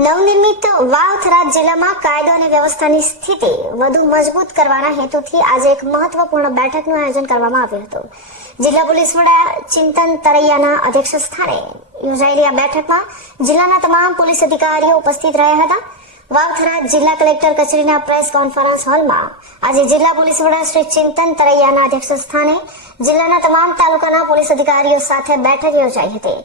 નવનિર્મિત વાવ-થરાદ જિલ્લામાં કાયદો અને વ્યવસ્થાની સ્થિતિ વધુ મજબૂત કરવાના હેતુથી આજે એક મહત્વપૂર્ણ બેઠકનું આયોજન કરવામાં આવ્યું હતું. જિલ્લા પોલીસ વડા ચિંતન તરૈયાના અધ્યક્ષ સ્થાને યોજાયેલી આ બેઠકમાં જિલ્લાના તમામ પોલીસ અધિકારીઓ ઉપસ્થિત રહ્યા હતા. વાવ-થરાદ જિલ્લા કલેક્ટર કચેરીના પ્રેસ કોન્ફરન્સ હોલમાં આજે જિલ્લા પોલીસ વડા શ્રી ચિંતન તરૈયાના અધ્યક્ષ સ્થાને જિલ્લાના તમામ તાલુકાના પોલીસ અધિકારીઓ સાથે બેઠક યોજાઈ હતી.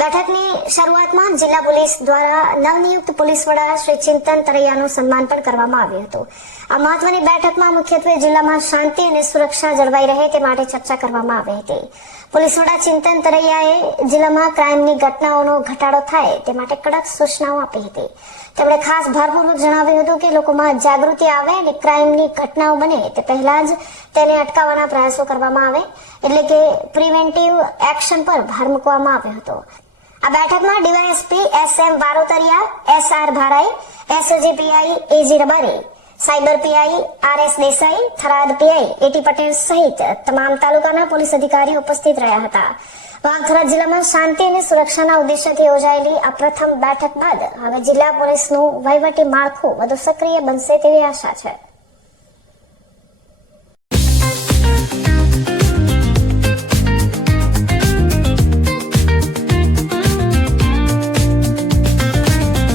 બેઠકની શરૂઆતમાં જિલ્લા પોલીસ દ્વારા નવનિયુક્ત પોલીસ વડા શ્રી ચિંતન તરૈયાનું સન્માન પણ કરવામાં આવ્યું હતું. આ મહત્વની બેઠકમાં મુખ્યત્વે જિલ્લામાં શાંતિ અને સુરક્ષા જળવાઈ રહે તે માટે ચર્ચા કરવામાં આવી હતી. પોલીસ વડા ચિંતન તરૈયાએ જિલ્લામાં ક્રાઇમની ઘટનાઓનો ઘટાડો થાય તે માટે કડક સૂચનાઓ આપી હતી. તેમણે ખાસ ભારપૂર્વક જણાવ્યું હતું કે લોકોમાં જાગૃતિ આવે અને ક્રાઇમની ઘટનાઓ બને તે પહેલા જ તેને અટકાવવાના પ્રયાસો કરવામાં આવે, એટલે કે પ્રિવેન્ટિવ એક્શન પર ભાર મૂકવામાં આવ્યો હતો. આ બેઠકમાં DYSP SM Varotariya, SR Bharai, SOG PI AG Rabari, cyber PI RS Desai, Tharad PI AT Patel સહિત તમામ તાલુકાના પોલીસ અધિકારીઓ ઉપસ્થિત રહ્યા હતા. વાવ-થરાદ જિલ્લામાં શાંતિ અને સુરક્ષાના ઉદ્દેશ્યથી યોજાયેલી આ પ્રથમ બેઠક બાદ હવે જિલ્લા પોલીસનું વહીવટી માળખું વધુ સક્રિય બનશે તેવી આશા છે.